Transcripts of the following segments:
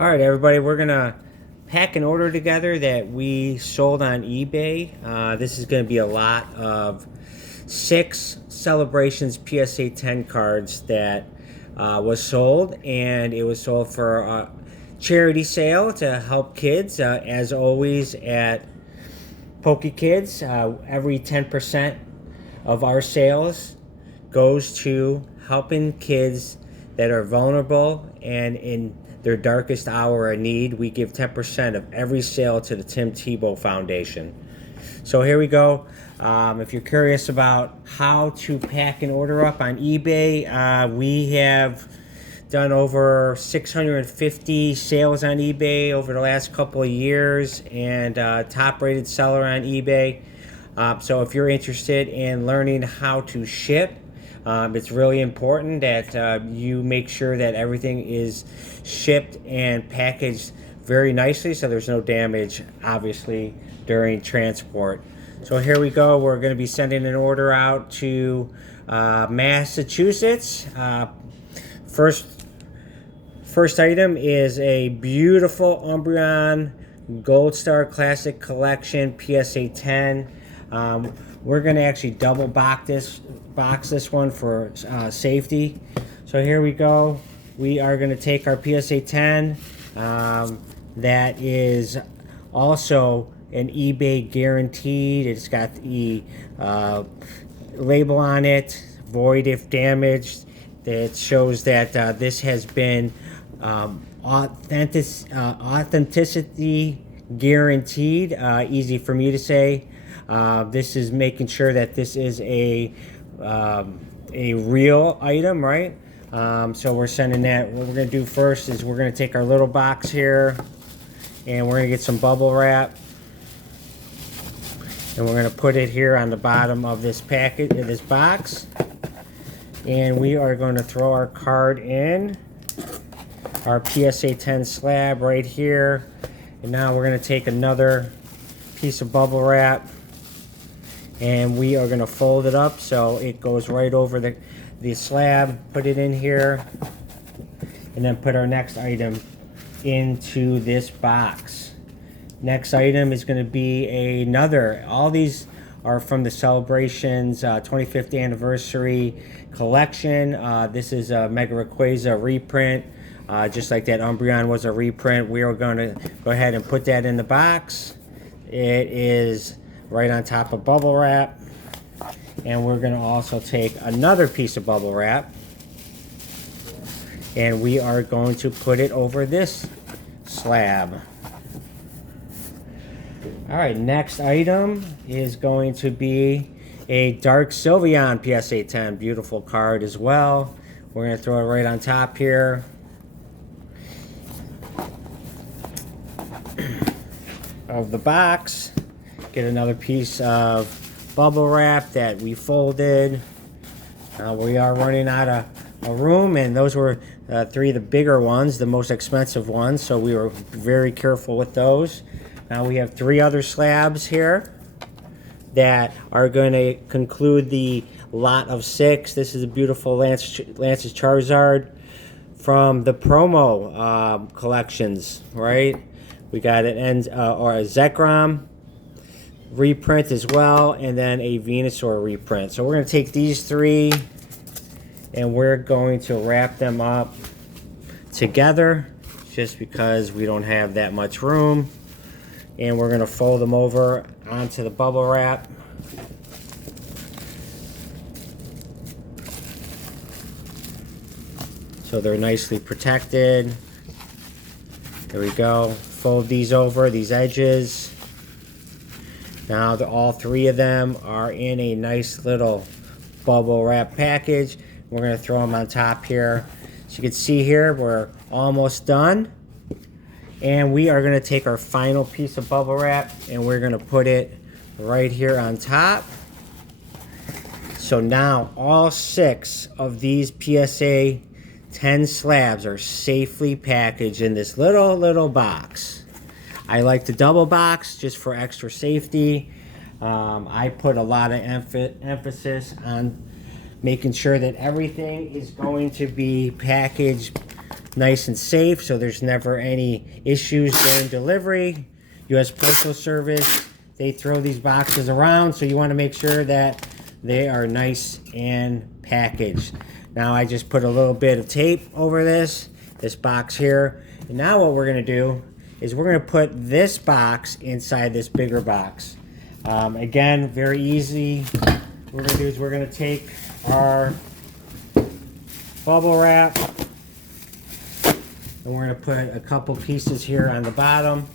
All right, everybody, we're gonna pack an order together that we sold on eBay. This is gonna be a lot of 6 Celebrations PSA 10 cards that was sold, and it was sold for a charity sale to help kids. As always at Pokekidz, every 10% of our sales goes to helping kids that are vulnerable and in their darkest hour of need. We give 10% of every sale to the Tim Tebow Foundation. So here we go. If you're curious about how to pack an order up on eBay, we have done over 650 sales on eBay over the last couple of years, and top rated seller on eBay. So if you're interested in learning how to ship, it's really important that you make sure that everything is shipped and packaged very nicely so there's no damage, obviously, during transport. So here we go. We're going to be sending an order out to Massachusetts. First item is a beautiful Umbreon Gold Star Classic Collection PSA 10. We're going to actually double box this one for safety. So here we go. We are going to take our PSA 10 that is also an eBay guaranteed. It's got the label on it, void if damaged, that shows that this has been authenticity guaranteed. Easy for me to say. This is making sure that this is a real item, right? So we're sending that. What we're going to do first is we're going to take our little box here, and we're going to get some bubble wrap, and we're going to put it here on the bottom of this packet, in this box, and we are going to throw our card in, our PSA 10 slab right here. And now we're going to take another piece of bubble wrap, and we are going to fold it up so it goes right over the slab. Put it in here, and then put our next item into this box. Next item is going to be another. All these are from the Celebrations 25th anniversary collection. This is a Mega Rayquaza reprint. Just like that Umbreon was a reprint. We are going to go ahead and put that in the box. It is right on top of bubble wrap. And we're going to also take another piece of bubble wrap, and we are going to put it over this slab. Alright, next item is going to be a Dark Sylveon PSA 10. Beautiful card as well. We're going to throw it right on top here of the box. Get another piece of bubble wrap that we folded. We are running out of room, and those were 3 of the bigger ones, the most expensive ones, so we were very careful with those. Now we have 3 other slabs here that are going to conclude the lot of 6. This is a beautiful Lance's Charizard from the promo collections, right? We got an or a Zekrom reprint as well, and then a Venusaur reprint. So we're going to take these 3 and we're going to wrap them up together just because we don't have that much room. And we're going to fold them over onto the bubble wrap. So they're nicely protected. There we go. Fold these over, these edges. Now all 3 of them are in a nice little bubble wrap package. We're going to throw them on top here. So you can see here, we're almost done. And we are going to take our final piece of bubble wrap and we're going to put it right here on top. So now all 6 of these PSA 10 slabs are safely packaged in this little box. I like the double box just for extra safety. I put a lot of emphasis on making sure that everything is going to be packaged nice and safe, so there's never any issues during delivery. U.S. Postal Service, they throw these boxes around, so you want to make sure that they are nice and packaged. Now I just put a little bit of tape over this box here. And now what we're going to do is we're going to put this box inside this bigger box. Again, very easy. What we're going to do is we're going to take our bubble wrap and we're going to put a couple pieces here on the bottom.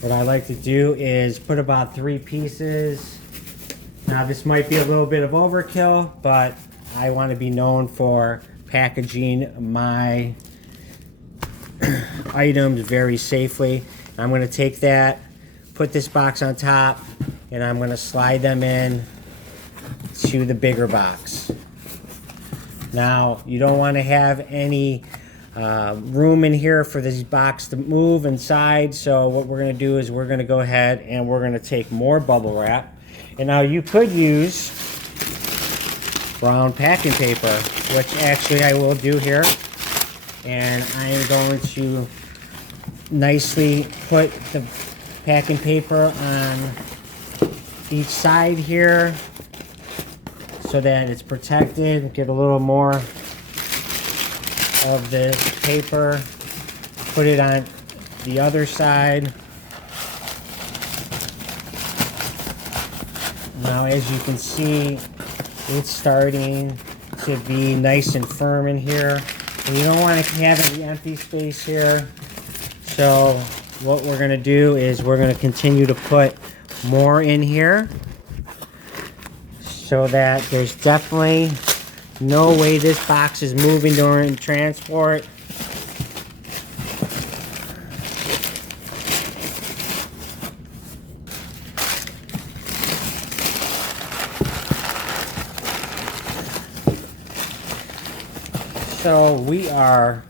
What I like to do is put about 3 pieces. Now this might be a little bit of overkill, but I want to be known for packaging my items very safely. I'm going to take that, put this box on top, and I'm going to slide them in to the bigger box. Now you don't want to have any room in here for this box to move inside, so what we're going to do is we're going to go ahead and we're going to take more bubble wrap. And now you could use brown packing paper, which actually I will do here. And I am going to nicely put the packing paper on each side here so that it's protected. Get a little more of the paper, put it on the other side. Now as you can see, it's starting to be nice and firm in here. And you don't want to have any empty space here. So what we're going to do is we're going to continue to put more in here so that there's definitely no way this box is moving during transport. So we are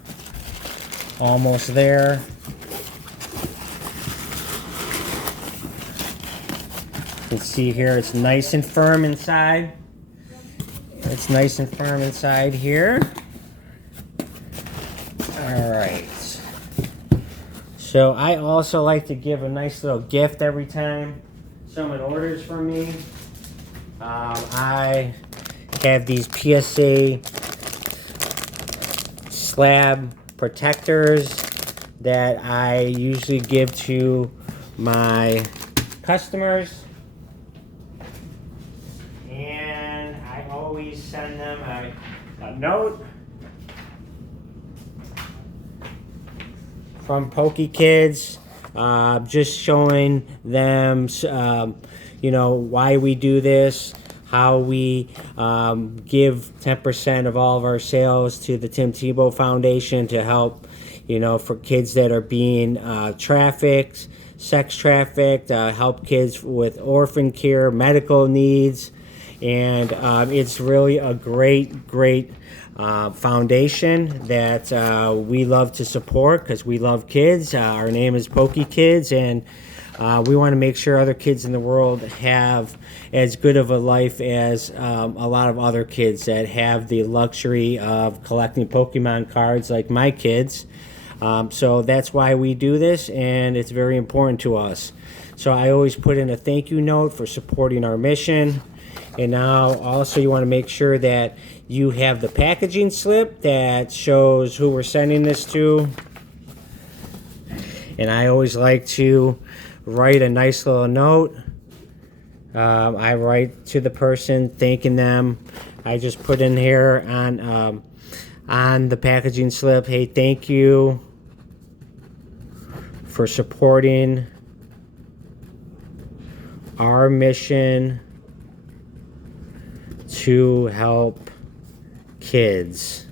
almost there. You can see here it's nice and firm inside. It's nice and firm inside here. All right. So I also like to give a nice little gift every time someone orders from me. I have these PSA slab protectors that I usually give to my customers, and I always send them a note from Pokekidz, just showing them you know, why we do this, how we give 10% of all of our sales to the Tim Tebow Foundation to help, you know, for kids that are being trafficked, sex trafficked, help kids with orphan care, medical needs. And it's really a great foundation that we love to support because we love kids. Our name is Pokekidz, and we want to make sure other kids in the world have as good of a life as a lot of other kids that have the luxury of collecting Pokemon cards like my kids. So that's why we do this, and it's very important to us. So I always put in a thank you note for supporting our mission. And now also you want to make sure that you have the packaging slip that shows who we're sending this to. And I always like to write a nice little note. I write to the person thanking them. I just put in here on the packaging slip, hey, thank you for supporting our mission to help kids.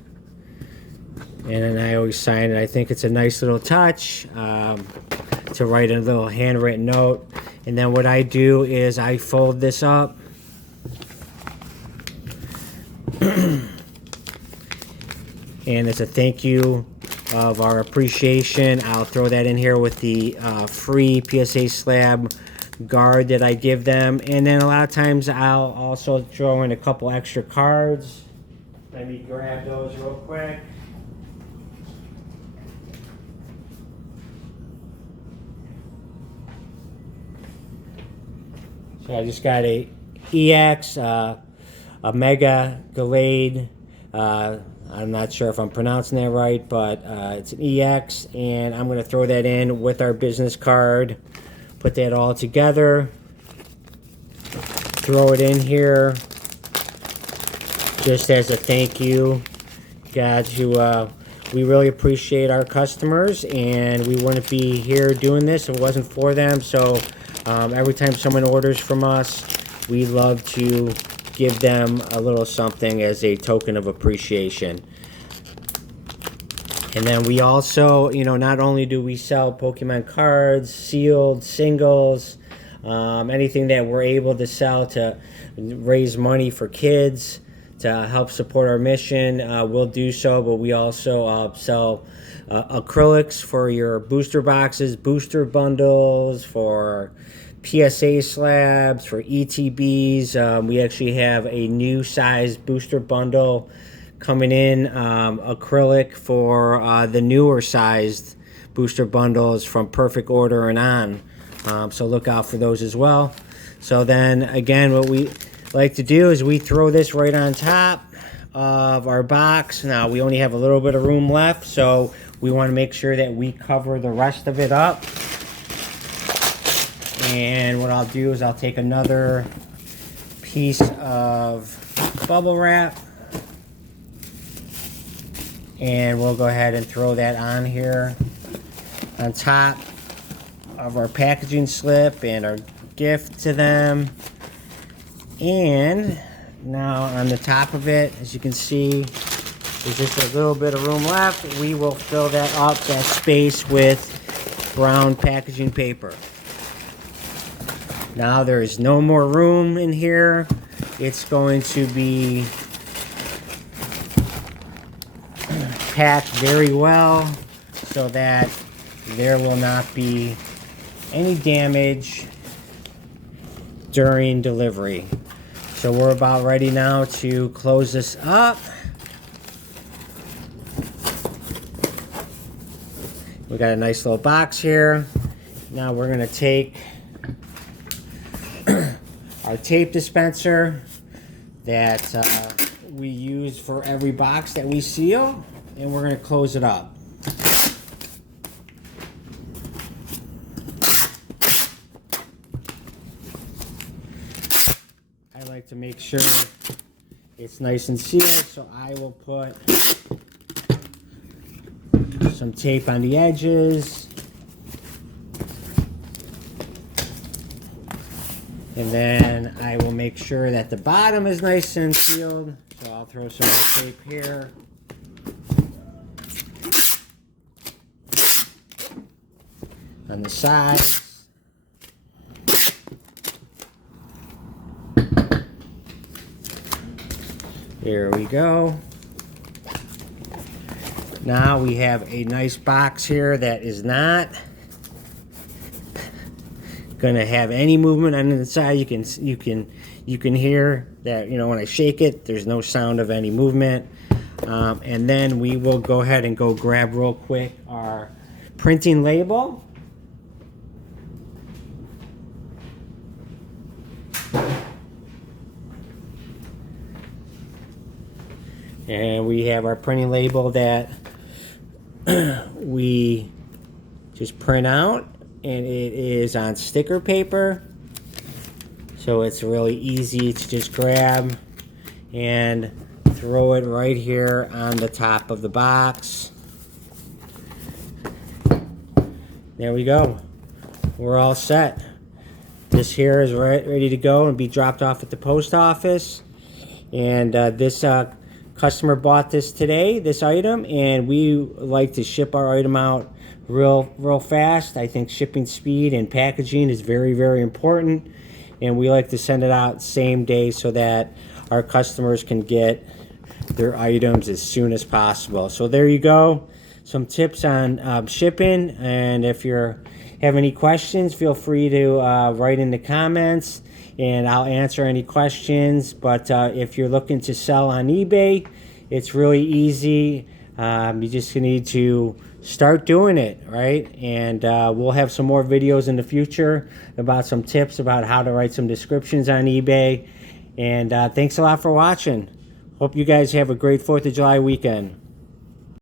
And then I always sign it. I think it's a nice little touch to write a little handwritten note. And then what I do is I fold this up and it's a thank you of our appreciation. I'll throw that in here with the free PSA slab guard that I give them. And then a lot of times I'll also throw in a couple extra cards. Let me grab those real quick. So I just got a EX, a Mega Glade. I'm not sure if I'm pronouncing that right, but it's an EX, and I'm going to throw that in with our business card. Put that all together. Throw it in here just as a thank you. We really appreciate our customers, and we wouldn't be here doing this if it wasn't for them. So every time someone orders from us, we love to give them a little something as a token of appreciation. And then we also, not only do we sell Pokemon cards, sealed, singles, anything that we're able to sell to raise money for kids, to help support our mission, we'll do so. But we also sell acrylics for your booster boxes, booster bundles, for PSA slabs, for ETBs. We actually have a new size booster bundle coming in, acrylic for the newer sized booster bundles from Perfect Order and on. So look out for those as well. So then again, what we like to do is we throw this right on top of our box. Now we only have a little bit of room left, so we want to make sure that we cover the rest of it up. And what I'll do is I'll take another piece of bubble wrap, and we'll go ahead and throw that on here on top of our packaging slip and our gift to them. And now on the top of it, as you can see, there's just a little bit of room left. We will fill that up, that space, with brown packaging paper. Now there is no more room in here. It's going to be packed very well so that there will not be any damage during delivery. So we're about ready now to close this up. We got a nice little box here. Now we're going to take our tape dispenser that we use for every box that we seal, and we're going to close it up. I like to make sure it's nice and sealed, so I will put some tape on the edges. And then I will make sure that the bottom is nice and sealed. So I'll throw some more tape here. On the sides. There we go. Now we have a nice box here that is not gonna have any movement on the inside. You can hear that, when I shake it, there's no sound of any movement. And then we will go ahead and go grab real quick our printing label. And we have our printing label that we just print out, and it is on sticker paper, so it's really easy to just grab and throw it right here on the top of the box. There we go. We're all set. This here is ready to go and be dropped off at the post office. And this customer bought this item, and we like to ship our item out real fast. I think shipping speed and packaging is very, very important, and we like to send it out same day so that our customers can get their items as soon as possible. So there you go, some tips on shipping. And if you have any questions, feel free to write in the comments and I'll answer any questions. But if you're looking to sell on eBay, it's really easy. You just need to start doing it, right? And we'll have some more videos in the future about some tips about how to write some descriptions on eBay. And thanks a lot for watching. Hope you guys have a great 4th of July weekend.